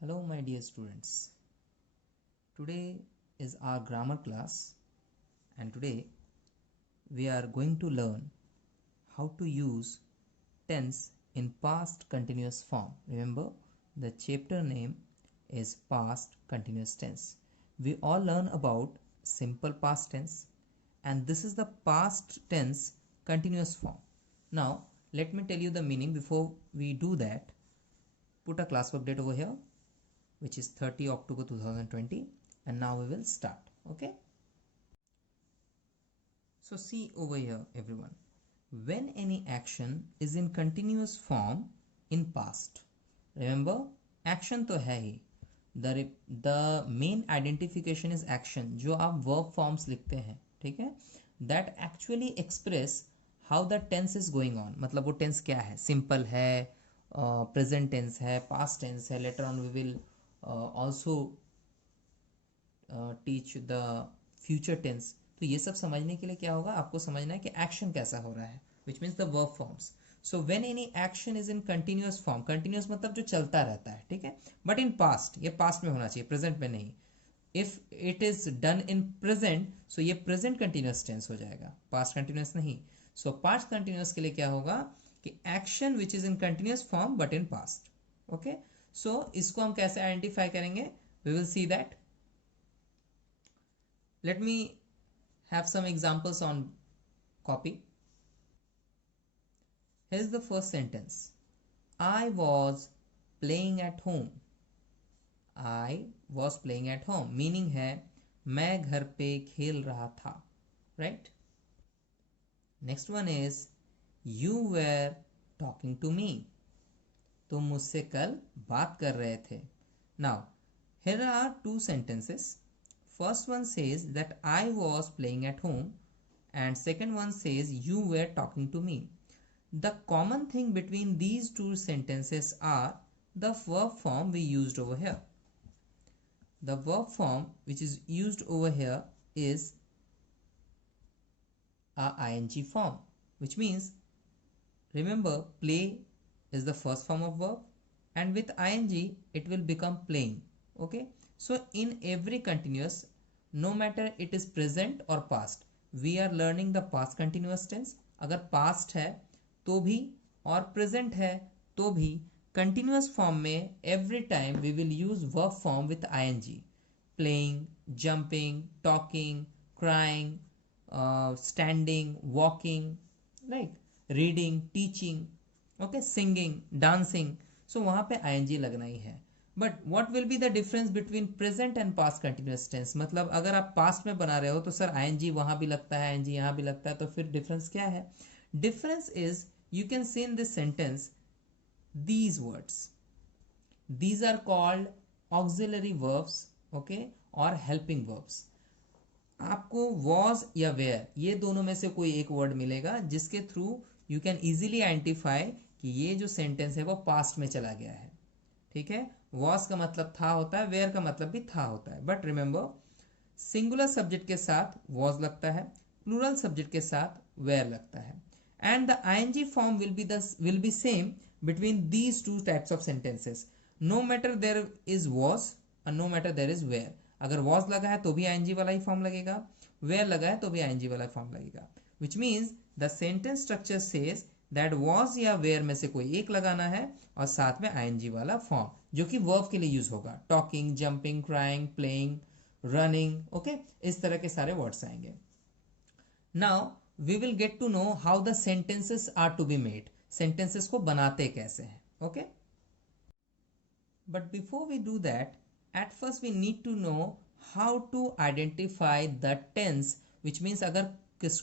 Hello, my dear students. Today is our grammar class, and today we are going to learn how to use tense in past continuous form. Remember, the chapter name is past continuous tense. We all learn about simple past tense, and this is the past tense continuous form. Now, let me tell you the meaning. Before we do that, put a classwork date over here, which is 30 October 2020, and now we will start. Okay, so see over here everyone, when any action is in continuous form in past, remember action तो है ही, the main identification is action जो आप verb forms लिखते हैं, ठीक है, that actually express how the tense is going on. मतलब वो tense क्या है, simple है, present tense है, past tense है, later on we will also teach the future tense. तो ये सब समझने के लिए क्या होगा, आपको समझना है कि एक्शन कैसा हो रहा है, which means the verb forms. So when any action is in continuous form, continuous मतलब जो चलता रहता है, ठीक है, बट इन पास्ट, ये पास्ट में होना चाहिए, प्रेजेंट में नहीं. If it is done in present, so ये प्रेजेंट कंटिन्यूअस टेंस हो जाएगा, पास्ट कंटिन्यूअस नहीं. सो पास्ट कंटिन्यूअस के लिए क्या होगा कि action which is in continuous form but in past. Okay, so इसको हम कैसे आइडेंटिफाई करेंगे, we will see that. Let me have some examples on copy. Here's the first sentence. I was playing at home. I was playing at home. Meaning है मैं घर पे खेल रहा था. Right? Next one is you were talking to me. तुम मुझसे कल बात कर रहे थे. Now, here are two sentences. First one says that I was playing at home, and second one says you were talking to me. The common thing between these two sentences are the verb form we used over here. The verb form which is used over here is a ing form, which means, remember, play is the first form of verb, and with ing it will become playing. Okay, so in every continuous, no matter it is present or past, we are learning the past continuous tense. अगर past है तो भी और present है तो भी continuous form में every time we will use verb form with ing. Playing, jumping, talking, crying, standing, walking, like reading, teaching, okay, singing, dancing. So वहाँ पे ing लगना ही है. But what will be the difference between present and past continuous tense. मतलब अगर आप past में बना रहे हो तो सर आईएनजी वहां भी लगता है, आईएनजी यहां भी लगता है, तो फिर डिफरेंस क्या है? Difference is you can say in this sentence these words. These are called auxiliary verbs, okay, और helping verbs. आपको was या were ये दोनों में से कोई एक वर्ड मिलेगा जिसके through you can easily identify कि ये जो सेंटेंस है वो पास्ट में चला गया है. ठीक है, वॉस का मतलब था होता है, वेयर का मतलब भी था होता है, बट रिमेंबर सिंगुलर सब्जेक्ट के साथ वॉज लगता है, प्लूरल सब्जेक्ट के साथ वेयर लगता है. And the ING form will be same between these two types of sentences. No matter there is was और no matter there is where. अगर वॉज लगा है तो भी आईएनजी वाला ही फॉर्म लगेगा, वेयर लगा है तो भी आईएनजी वाला फॉर्म लगेगा, विच means the sentence structure says that was या वेयर में से कोई एक लगाना है और साथ में आईएनजी वाला फॉर्म जो कि वर्ब के लिए यूज होगा. Talking, jumping, crying, playing, running, okay, इस तरह के सारे वर्ड्स आएंगे. Now we will get to know how the sentences are to be made. Sentences को बनाते कैसे हैं, okay. But before we do that, at first we need to know how to identify the tense, which means अगर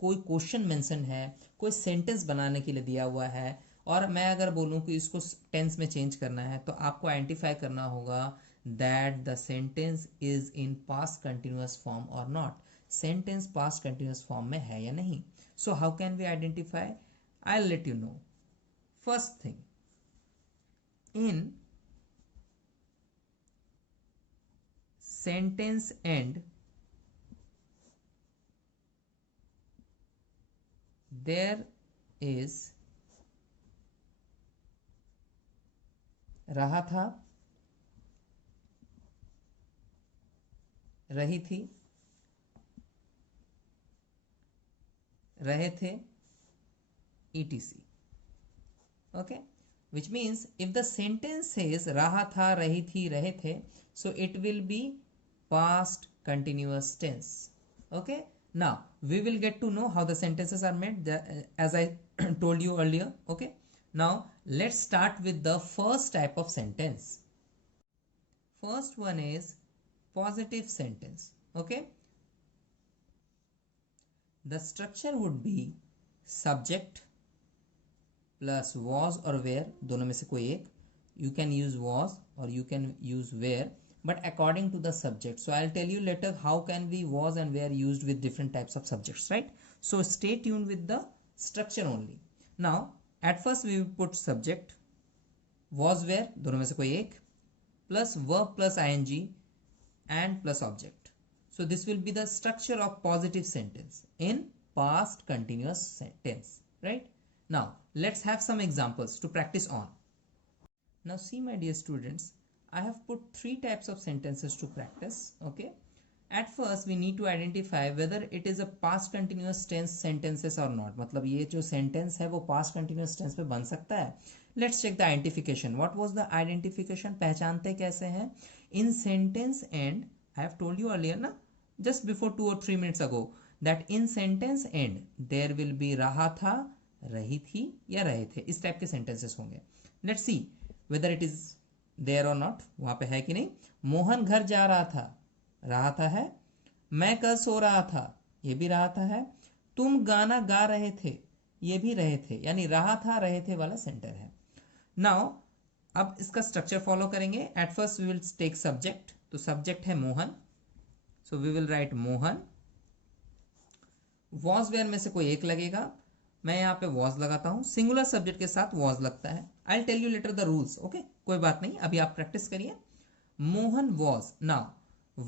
कोई question mention है, कोई sentence बनाने के लिए दिया हुआ है, और मैं अगर बोलूं कि इसको टेंस में चेंज करना है, तो आपको आइडेंटिफाई करना होगा that the sentence is in past continuous form और not. Sentence past continuous form में है या नहीं. So how can we identify? I will let you know. First thing, in sentence end there is रहा था, रही थी, रहे थे, etc. Okay, which means if the sentence says रहा था, रही थी, रहे थे, so it will be past continuous tense. Okay, now we will get to know how the sentences are made, as I told you earlier. Okay, now let's start with the first type of sentence. First one is positive sentence. Okay, the structure would be subject plus was और were, दोनों में से कोई एक. You can use was और you can use were, but according to the subject. So I'll tell you later how can we was and were used with different types of subjects, right? So stay tuned with the structure only. Now at first we will put subject, was were, दोनों में से कोई एक, plus verb plus ing and plus object. So this will be the structure of positive sentence in past continuous tense, right? Now let's have some examples to practice on. Now see my dear students, I have put three types of sentences to practice. Okay, at first we need to identify whether it is a past continuous tense sentences or not. मतलब ये जो sentence है वो past continuous tense में बन सकता है. Let's check the identification. What was the identification? पहचानते कैसे हैं? In sentence end, I have told you earlier ना, just before 2 or 3 minutes ago, that in sentence end there will be रहा था, रही थी या रहे थे, इस टाइप के सेंटेंसेस होंगे. Let's see whether it is there और नॉट. वहां पे है कि नहीं. मोहन घर जा रहा था है. मैं कल सो रहा था, ये भी रहा था है. तुम गाना गा रहे थे, ये भी रहे थे, यानी रहा था रहे थे वाला सेंटर है. नाउ अब इसका स्ट्रक्चर फॉलो करेंगे. At first we will take subject. तो सब्जेक्ट है Mohan, so we will write Mohan. Was were में से कोई एक लगेगा. मैं यहाँ पे वॉज लगाता हूँ. सिंगुलर सब्जेक्ट के साथ वॉज लगता है. I tell you later the rules. Okay, कोई बात नहीं, अभी आप प्रैक्टिस करिए. Mohan was. Now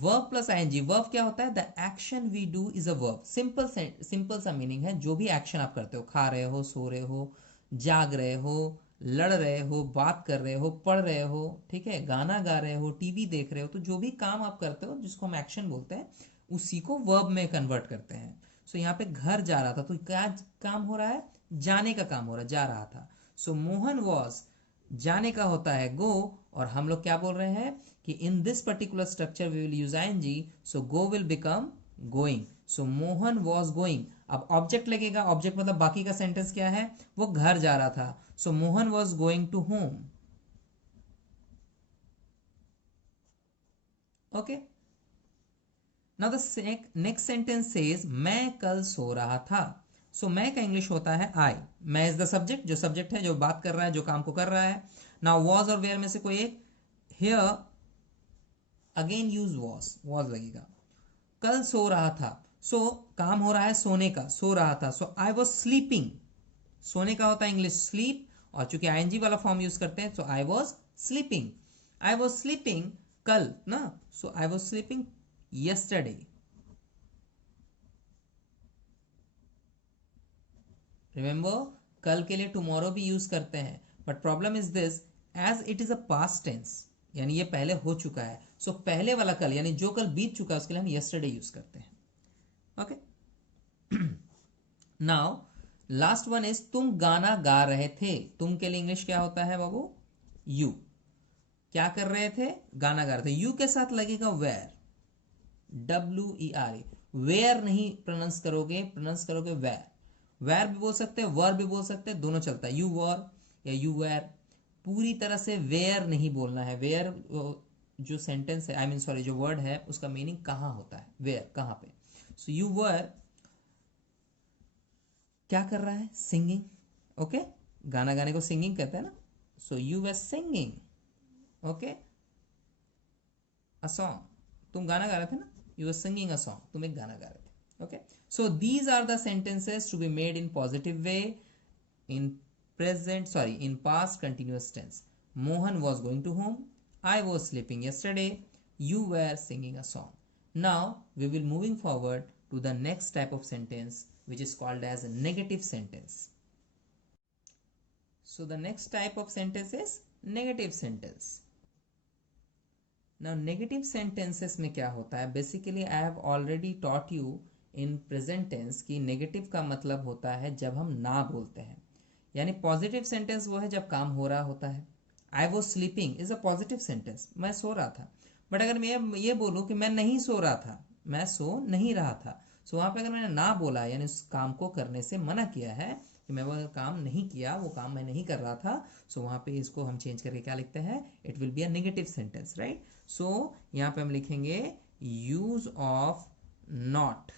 verb plus ING. Verb क्या होता है? The action we do is a verb. Simple सा मीनिंग है. जो भी एक्शन आप करते हो, खा रहे हो, सो रहे हो, जाग रहे हो, लड़ रहे हो, बात कर रहे हो, पढ़ रहे हो, ठीक है, गाना गा रहे हो, टीवी देख रहे हो, तो जो भी काम आप करते हो जिसको हम एक्शन बोलते हैं, उसी को वर्ब में कन्वर्ट करते हैं. सो यहाँ पे घर जा रहा था, तो क्या काम हो रहा है? जाने का काम हो रहा है, जा रहा था. सो मोहन वॉज, जाने का होता है गो, और हम लोग क्या बोल रहे हैं कि in this particular structure we will use ING, so go will become going. So Mohan was going. अब ऑब्जेक्ट लगेगा. ऑब्जेक्ट मतलब बाकी का सेंटेंस क्या है? वो घर जा रहा था. So Mohan was going to home. Okay, now the next sentence says मैं कल सो रहा था. सो मैं का इंग्लिश होता है आई. मैं इज द सब्जेक्ट, जो सब्जेक्ट है, जो बात कर रहा है, जो काम को कर रहा है. नाउ वॉज और वेयर में से कोई एक. हियर अगेन यूज वॉज लगेगा. कल सो रहा था. सो काम हो रहा है सोने का, सो रहा था. सो आई वॉज स्लीपिंग. सोने का होता है इंग्लिश स्लीप, और चूंकि आईएनजी वाला फॉर्म यूज करते हैं, so I was sleeping. I was sleeping कल ना. So I was sleeping yesterday. Remember, कल के लिए tomorrow भी यूज करते हैं, but problem is this, as it is a past tense, यानी ये पहले हो चुका है, so पहले वाला कल यानी जो कल बीत चुका है उसके लिए हम yesterday यूज करते हैं. Okay. Now last one is तुम गाना गा रहे थे. तुम के लिए इंग्लिश क्या होता है बाबू? यू. क्या कर रहे थे? गाना गा रहे थे. यू के साथ लगेगा वेयर. WERE. वेयर नहीं प्रोनाउंस करोगे, प्रोनाउंस करोगे वेयर. वेयर भी बोल सकते हैं, वर भी बोल सकते हैं, दोनों चलता है. यू वर या यू वेयर. पूरी तरह से वेयर नहीं बोलना है. वेयर जो सेंटेंस है, आई मीन सॉरी, जो वर्ड है उसका मीनिंग कहाँ होता है, वेयर, कहाँ पे. सो यू वर क्या कर रहा है? सिंगिंग. ओके, गाना गाने को सिंगिंग कहते हैं ना. So you were singing. Okay, a song. तुम गाना गा रहे थे ना. You were singing a song. तुम एक गाना गा रहे थे. Okay. So these are the sentences to be made in positive way in past continuous tense. Mohan was going to home. I was sleeping yesterday. You were singing a song. Now we will moving forward to the next type of sentence, which is called as a negative sentence. So the next type of sentence is negative sentence. Now negative sentences में क्या होता है, basically I have already taught you in present tense कि negative का मतलब होता है जब हम ना बोलते हैं, यानी पॉजिटिव सेंटेंस वो है जब काम हो रहा होता है। आई was sleeping is a positive sentence, मैं सो रहा था। बट अगर मैं ये बोलूँ कि मैं नहीं सो रहा था, मैं सो नहीं रहा था, सो वहाँ पे अगर मैंने ना बोला यानी उस काम को करने से मना किया है कि मैं वो काम नहीं किया, वो काम मैं नहीं कर रहा था, सो वहाँ पे इसको हम चेंज करके क्या लिखते हैं, it will be a negative sentence, right. So यहाँ पे हम लिखेंगे use of not,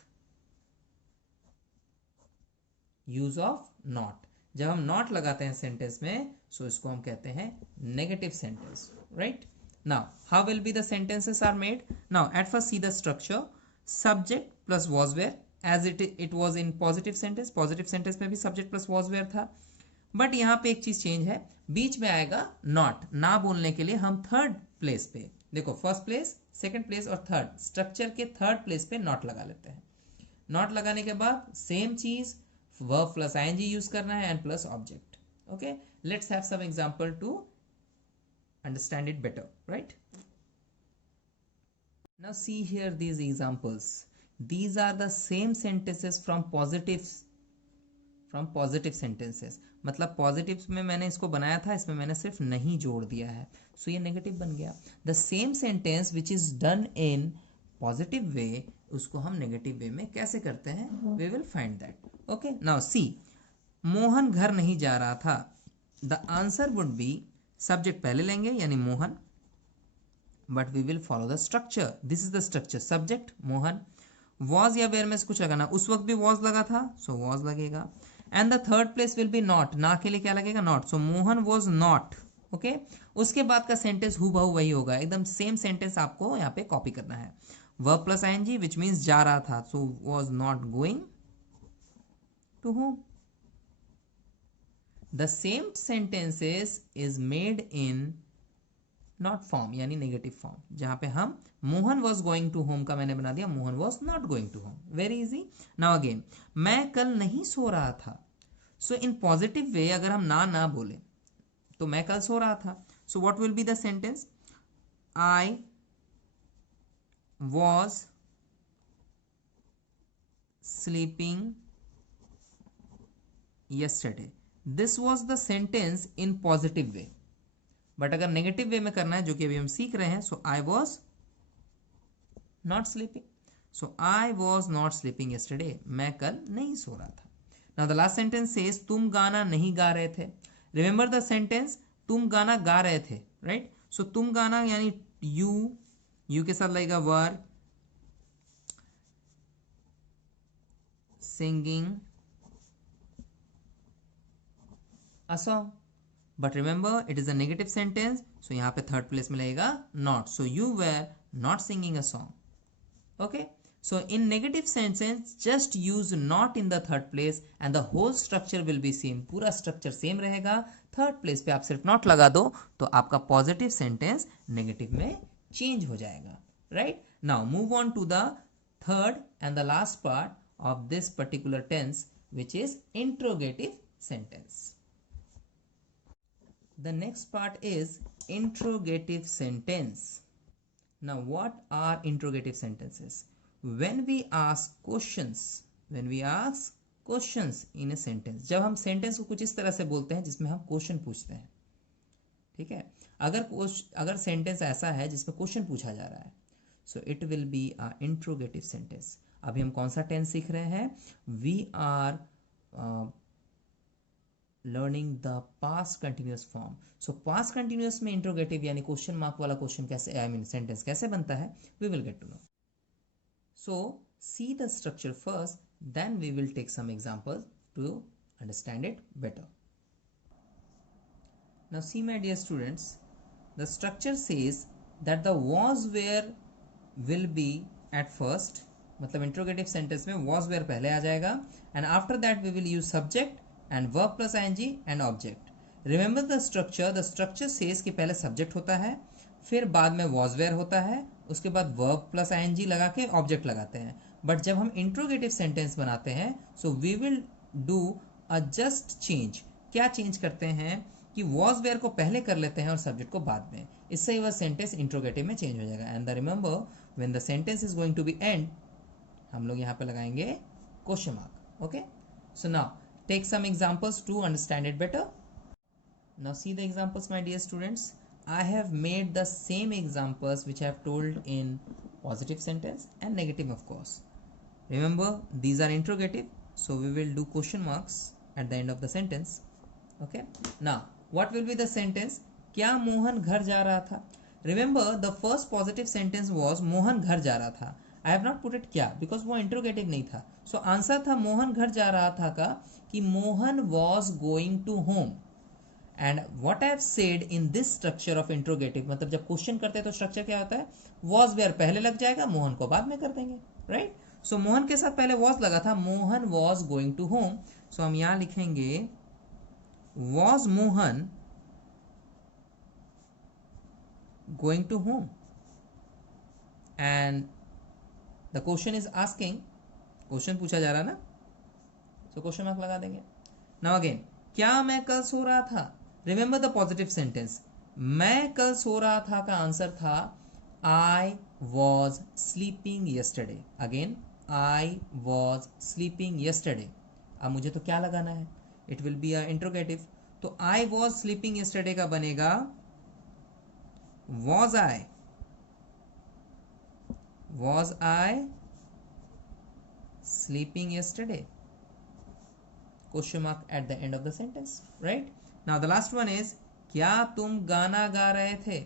use of not. जब हम नॉट लगाते हैं सेंटेंस में, सो इसको हम कहते हैं negative sentence, right. Now how will be the sentences are made. Now at first see the structure, subject plus was were as it was in positive sentence. Positive sentence में भी subject plus was were था, but यहाँ पे एक चीज change है, बीच में आएगा नॉट। ना बोलने के लिए हम थर्ड प्लेस पे, देखो फर्स्ट प्लेस, सेकंड प्लेस और थर्ड, स्ट्रक्चर के थर्ड प्लेस पे नॉट लगा लेते हैं। नॉट लगाने के बाद सेम चीज verb plus ing यूज करना है and plus object. Okay, let's have some example to understand it better, right? Now see here these examples. These are the same sentences from positive sentences. मतलब positives में मैंने इसको बनाया था, इसमें मैंने सिर्फ नहीं जोड़ दिया है, so ये negative बन गया। The same sentence which is done in positive way, उसको हम नेगेटिव वे में कैसे करते हैं, we will find that. Okay, now see, Mohan घर नहीं जा रहा था। The answer would be, subject पहले लेंगे यानी Mohan, but we will follow the structure. This is the structure, subject Mohan, was या वेयर में से कुछ लगाना, उस वक्त भी वॉज लगा था, सो वॉज लगेगा। And the third place will be not, ना के लिए क्या लगेगा, not, so Mohan was not. Okay, उसके बाद का सेंटेंस हूबहू वही होगा, एकदम सेम सेंटेंस आपको यहाँ पे कॉपी करना है। verb plus ing which means जा रहा था, so was not going to home. The same sentences is made in not form यानी negative form, जहां पे हम Mohan was going to home का मैंने बना दिया Mohan was not going to home. Very easy. Now again, मैं कल नहीं सो रहा था, so in positive way अगर हम ना बोले तो मैं कल सो रहा था, so what will be the sentence, I was sleeping yesterday. This was the sentence in positive way. But अगर नेगेटिव वे में करना है, जो कि अभी हम सीख रहे हैं, so I was not sleeping, so I was not sleeping yesterday, मैं कल नहीं सो रहा था। Now the last sentence says तुम गाना नहीं गा रहे थे। रिमेंबर द सेंटेंस, तुम गाना गा रहे थे, राइट। सो तुम गाना यानी यू के साथ लगेगा verb, singing a song, but remember it is a negative sentence, so यहाँ पे थर्ड प्लेस में लगेगा not, so you were not singing a song. Okay, so in negative sentence just use not in the third place and the whole structure will be same, पूरा structure same रहेगा। Third place पे आप सिर्फ not लगा दो तो आपका positive sentence negative में चेंज हो जाएगा, right? Now move on to the third and the last part of this particular tense, which is interrogative sentence. The next part is interrogative sentence. Now what are interrogative sentences? When we ask questions in a sentence, जब हम sentence को कुछ इस तरह से बोलते हैं जिसमें हम क्वेश्चन पूछते हैं, ठीक है। अगर सेंटेंस ऐसा है जिसमें क्वेश्चन पूछा जा रहा है, so it will be a interrogative sentence. अभी हम कौन सा टेंस सीख रहे हैं, we are learning the past continuous form. So past continuous में इंट्रोगेटिव यानी क्वेश्चन मार्क वाला क्वेश्चन कैसे, आई मीन सेंटेंस कैसे बनता है, we will get to know. So see the structure first, then we will take some example to understand it better. Now see my dear students, the structure says that the was where will be at first, मतलब interrogative sentence में was where पहले आ जाएगा, and after that we will use subject and verb plus ing and object. Remember the structure says कि पहले subject होता है, फिर बाद में was where होता है, उसके बाद verb plus ing लगा के object लगाते हैं। बट जब हम इंट्रोगेटिव सेंटेंस बनाते हैं, so we will do a just change. क्या चेंज करते हैं कि वॉज वेयर को पहले कर लेते हैं और सब्जेक्ट को बाद में, इससे वह सेंटेंस इंट्रोगेटिव में चेंज हो जाएगा। And the remember when the sentence is going to be end, हम लोग यहाँ पे लगाएंगे question mark. Okay, so now take some examples to understand it better. Now see the examples my dear students. I have made the same examples which I have told in positive sentence and negative, of course. Remember, these are interrogative, so we will do question marks at the end of the sentence. Okay, now what will be the sentence? क्या मोहन घर जा रहा था? Remember, the first positive sentence was Mohan घर जा रहा था. I have not put it क्या because वो interrogative नहीं था. So answer था मोहन घर जा रहा था का कि Mohan was going to home. And what I have said in this structure of interrogative, मतलब जब क्वेश्चन करते हैं तो स्ट्रक्चर क्या होता है? वॉज वेयर पहले लग जाएगा, मोहन को बाद में कर देंगे, राइट? सो मोहन के साथ पहले वॉज लगा था, Mohan was going to home, so हम यहां लिखेंगे was Mohan going to home, and the question is asking, question पूछा जा रहा ना, सो क्वेश्चन मार्क लगा देंगे। नाउ अगेन, क्या मैं कल सो रहा था? रिमेंबर द पॉजिटिव सेंटेंस, मैं कल सो रहा था का आंसर था आई was sleeping yesterday. Again, I was sleeping yesterday. अब मुझे तो क्या लगाना है? It will be a interrogative, तो आई वॉज स्लीपिंग यस्टरडे का बनेगा was I sleeping yesterday, question mark at the end of the sentence, right? Now the last one is, क्या तुम गाना गा रहे थे?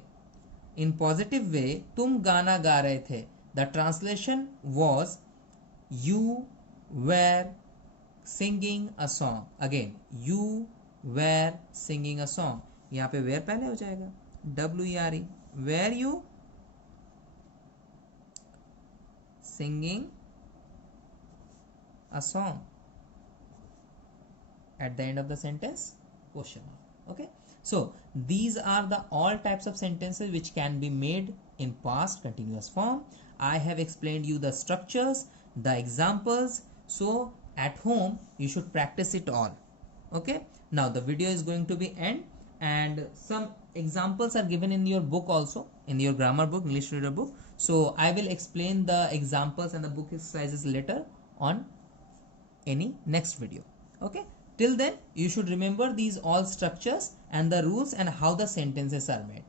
In positive way, तुम गाना गा रहे थे. The translation was, you were singing a song. Again, you were singing a song. यहाँ पे were पहले हो जाएगा, W-E-R-E. Were you singing a song? At the end of the sentence, question mark. Okay, so these are the all types of sentences which can be made in past continuous form. I have explained you the structures, the examples, so at home you should practice it all. Okay, now the video is going to be end, and some examples are given in your book also, in your grammar book, English reader book. So I will explain the examples and the book exercises later on any next video. Okay, till then you should remember these all structures and the rules and how the sentences are made.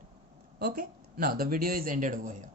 Okay, now the video is ended over here.